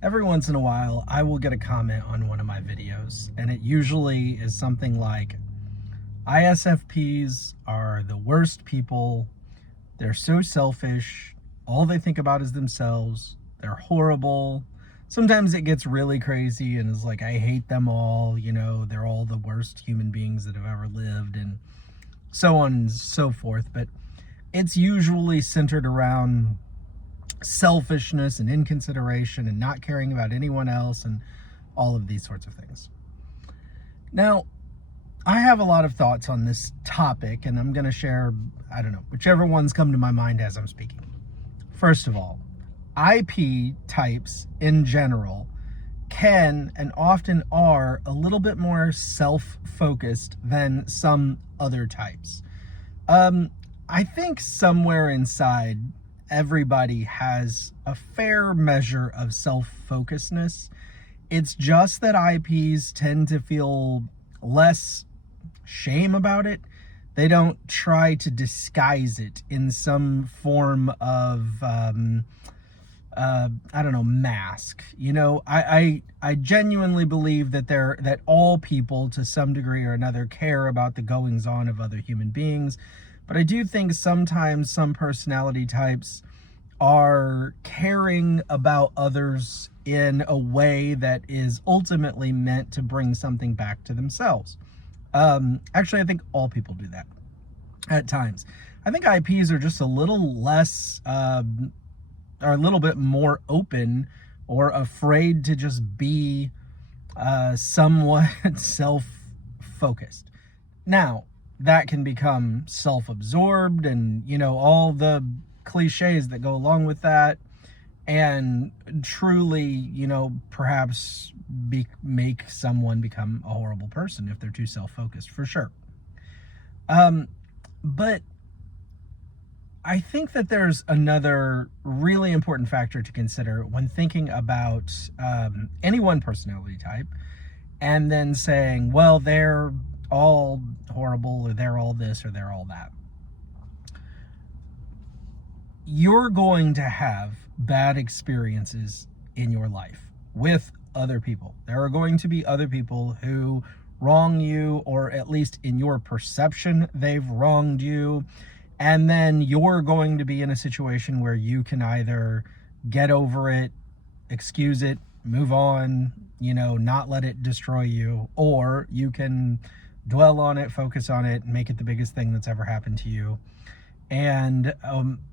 Every once in a while, I will get a comment on one of my videos, and it usually is something like, ISFPs are the worst people. They're so selfish. All they think about is themselves. They're horrible. Sometimes it gets really crazy and is like, I hate them all. They're all the worst human beings that have ever lived, and so on and so forth. But it's usually centered around selfishness and inconsideration and not caring about anyone else and all of these sorts of things. Now, I have a lot of thoughts on this topic, and I'm going to share, whichever ones come to my mind as I'm speaking. First of all, IP types in general can and often are a little bit more self-focused than some other types. I think somewhere inside, everybody has a fair measure of self-focusedness. It's just that IPs tend to feel less shame about it. They don't try to disguise it in some form of mask. I genuinely believe that all people to some degree or another care about the goings on of other human beings. But I do think sometimes some personality types are caring about others in a way that is ultimately meant to bring something back to themselves. Actually, I think all people do that at times. I think IPs are just a little less, are a little bit more open or afraid to just be somewhat self-focused. Now, that can become self-absorbed and, all the cliches that go along with that, and truly, perhaps make someone become a horrible person if they're too self-focused, for sure. But I think that there's another really important factor to consider when thinking about any one personality type, and then saying, well, they're all horrible, or they're all this, or they're all that. You're going to have bad experiences in your life with other people. There are going to be other people who wrong you, or at least in your perception, they've wronged you. And then you're going to be in a situation where you can either get over it, excuse it, move on, not let it destroy you, or you can dwell on it, focus on it, and make it the biggest thing that's ever happened to you. And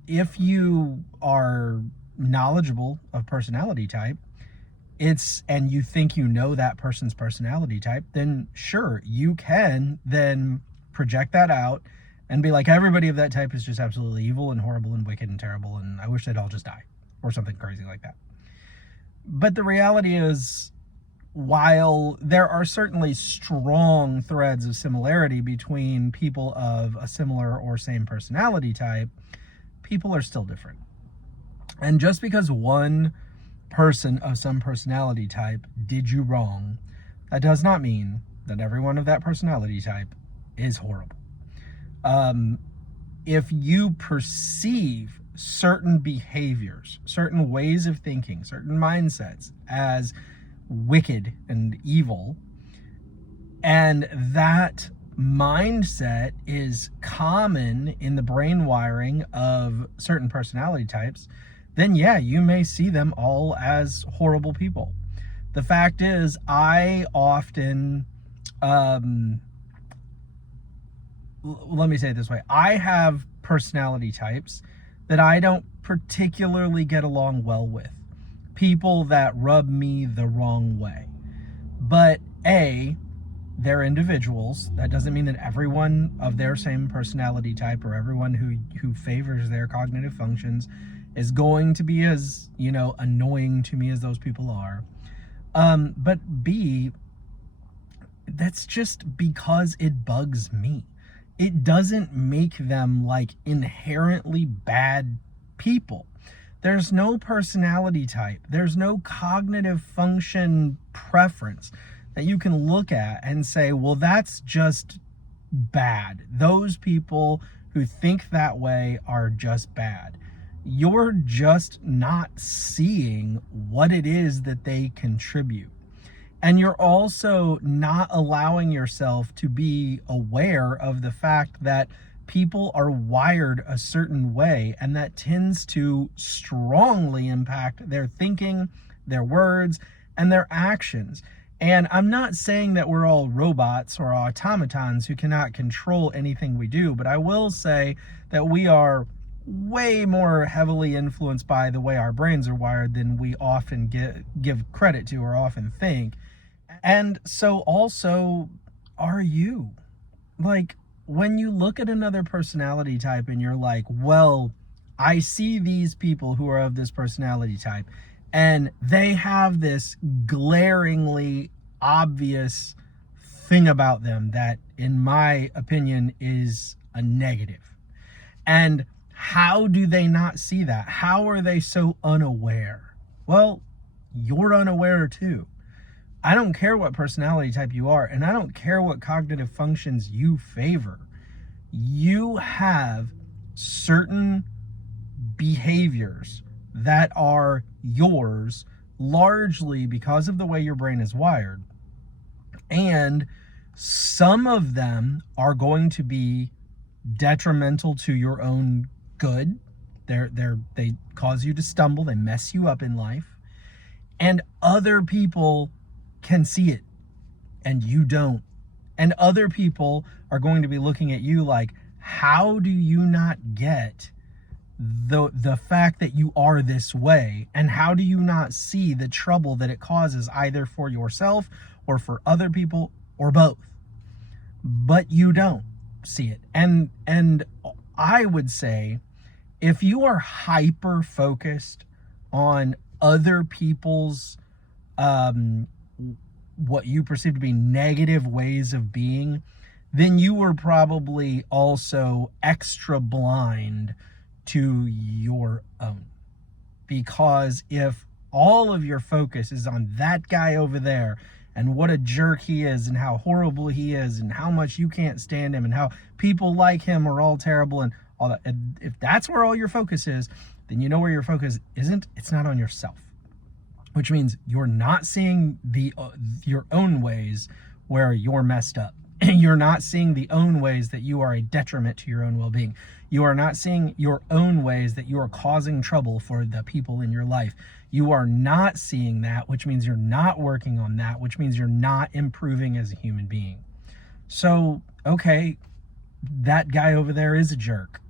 if you are knowledgeable of personality type, and you think you know that person's personality type, then sure, you can then project that out and be like, everybody of that type is just absolutely evil and horrible and wicked and terrible, and I wish they'd all just die, or something crazy like that. But the reality is, while there are certainly strong threads of similarity between people of a similar or same personality type, people are still different. And just because one person of some personality type did you wrong, that does not mean that everyone of that personality type is horrible. If you perceive certain behaviors, certain ways of thinking, certain mindsets as wicked and evil, and that mindset is common in the brain wiring of certain personality types, then yeah, you may see them all as horrible people. The fact is, I often, let me say it this way, I have personality types that I don't particularly get along well with. People that rub me the wrong way. But they're individuals. That doesn't mean that everyone of their same personality type, or everyone who favors their cognitive functions, is going to be as, annoying to me as those people are. But B, that's just because it bugs me. It doesn't make them like inherently bad people. There's no personality type. There's no cognitive function preference that you can look at and say, well, that's just bad. Those people who think that way are just bad. You're just not seeing what it is that they contribute. And you're also not allowing yourself to be aware of the fact that people are wired a certain way, and that tends to strongly impact their thinking, their words, and their actions. And I'm not saying that we're all robots or automatons who cannot control anything we do, but I will say that we are way more heavily influenced by the way our brains are wired than we often give credit to or often think. And so also are you. Like, when you look at another personality type and you're like, well, I see these people who are of this personality type and they have this glaringly obvious thing about them that, in my opinion, is a negative. And how do they not see that? How are they so unaware? Well, you're unaware too. I don't care what personality type you are, and I don't care what cognitive functions you favor. You have certain behaviors that are yours largely because of the way your brain is wired. And some of them are going to be detrimental to your own good. They cause you to stumble, they mess you up in life. And other people can see it and you don't. And other people are going to be looking at you like, how do you not get the fact that you are this way? And how do you not see the trouble that it causes either for yourself or for other people or both? But you don't see it. And I would say, if you are hyper focused on other people's what you perceive to be negative ways of being, then you were probably also extra blind to your own. Because if all of your focus is on that guy over there and what a jerk he is and how horrible he is and how much you can't stand him and how people like him are all terrible and all that, and if that's where all your focus is, then you know where your focus isn't. It's not on yourself. Which means you're not seeing your own ways where you're messed up. You're not seeing the own ways that you are a detriment to your own well-being. You are not seeing your own ways that you are causing trouble for the people in your life. You are not seeing that, which means you're not working on that, which means you're not improving as a human being. So, okay, that guy over there is a jerk.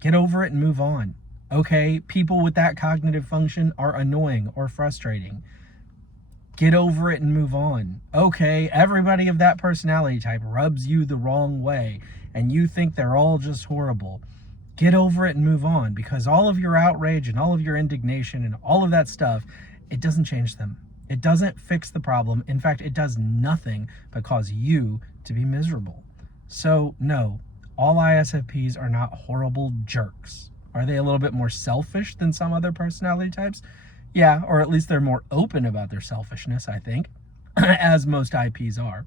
Get over it and move on. Okay, people with that cognitive function are annoying or frustrating. Get over it and move on. Okay, everybody of that personality type rubs you the wrong way and you think they're all just horrible. Get over it and move on, because all of your outrage and all of your indignation and all of that stuff, it doesn't change them. It doesn't fix the problem. In fact, it does nothing but cause you to be miserable. So no, all ISFPs are not horrible jerks. Are they a little bit more selfish than some other personality types? Yeah, or at least they're more open about their selfishness, I think, as most IPs are.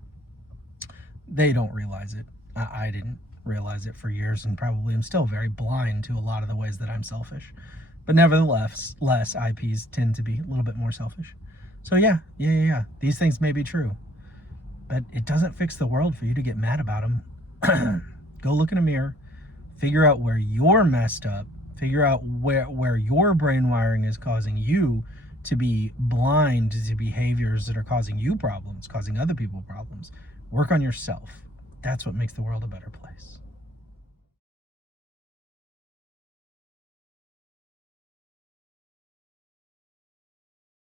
They don't realize it. I didn't realize it for years and probably am still very blind to a lot of the ways that I'm selfish. But nevertheless, less IPs tend to be a little bit more selfish. So yeah. These things may be true, but it doesn't fix the world for you to get mad about them. Go look in a mirror, figure out where you're messed up, figure out where your brain wiring is causing you to be blind to behaviors that are causing you problems, causing other people problems. Work on yourself. That's what makes the world a better place.